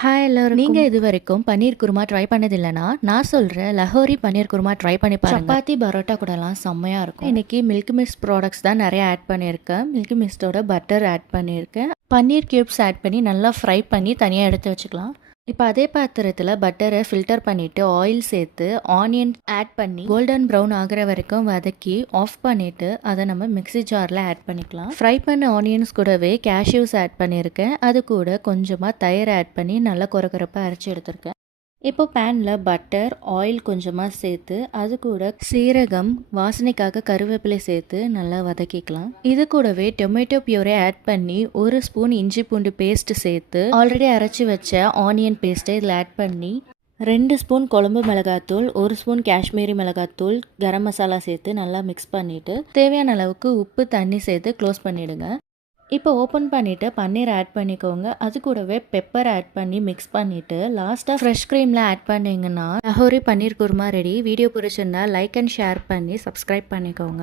Hi எல்லாரும். நீங்க இதுவரைக்கும் பன்னீர் குருமா ட்ரை பண்ணது இல்லைனா நான் சொல்கிறேன், லஹோரி பன்னீர் குருமா ட்ரை பண்ணி பாருங்க. சப்பாத்தி பரோட்டா கூடலாம் செம்மையாக இருக்கும். இன்னைக்கு மில்கி மிஸ்ட் ப்ராடக்ட்ஸ் தான் நிறைய ஆட் பண்ணியிருக்கேன். மில்கி மிஸ்டோட பட்டர் ஆட் பண்ணியிருக்கேன். பன்னீர் கியூப்ஸ் ஆட் பண்ணி நல்லா ஃப்ரை பண்ணி தனியாக எடுத்து வச்சுக்கலாம். இப்போ அதே பாத்திரத்தில் பட்டரை ஃபில்டர் பண்ணிவிட்டு ஆயில் சேர்த்து ஆனியன் ஆட் பண்ணி கோல்டன் ப்ரௌன் ஆகிற வரைக்கும் வதக்கி ஆஃப் பண்ணிவிட்டு அதை நம்ம மிக்ஸி ஜாரில் ஆட் பண்ணிக்கலாம். ஃப்ரை பண்ண ஆனியன்ஸ் கூடவே கேஷ்யூஸ் ஆட் பண்ணியிருக்கேன். அது கூட கொஞ்சமாக தயிர் ஆட் பண்ணி நல்லா கொரகொரப்பாக அரைச்சி எடுத்திருக்கேன். இப்போ பேனில் பட்டர் ஆயில் கொஞ்சமாக சேர்த்து அது கூட சீரகம் வாசனைக்காக கருவேப்பிலை சேர்த்து நல்லா வதக்கிக்கலாம். இது கூடவே டொமேட்டோ பியூரை ஆட் பண்ணி ஒரு ஸ்பூன் இஞ்சி பூண்டு பேஸ்ட் சேர்த்து ஆல்ரெடி அரைச்சி வச்ச ஆனியன் பேஸ்ட்டை இதில் ஆட் பண்ணி 2 ஸ்பூன் குழம்பு மிளகாத்தூள், 1 ஸ்பூன் காஷ்மீரி மிளகாத்தூள், கரம் மசாலா சேர்த்து நல்லா மிக்ஸ் பண்ணிவிட்டு தேவையான அளவுக்கு உப்பு தண்ணி சேர்த்து க்ளோஸ் பண்ணிவிடுங்க. இப்போ ஓப்பன் பண்ணிவிட்டு பன்னீர் ஆட் பண்ணிக்கோங்க. அது கூடவே பெப்பர் ஆட் பண்ணி மிக்ஸ் பண்ணிவிட்டு லாஸ்ட்டாக ஃப்ரெஷ் க்ரீமில் ஆட் பண்ணிங்கன்னா லஹோரி பன்னீர் குருமா ரெடி. வீடியோ பிடிச்சிருந்தா லைக் அண்ட் ஷேர் பண்ணி சப்ஸ்கிரைப் பண்ணிக்கோங்க.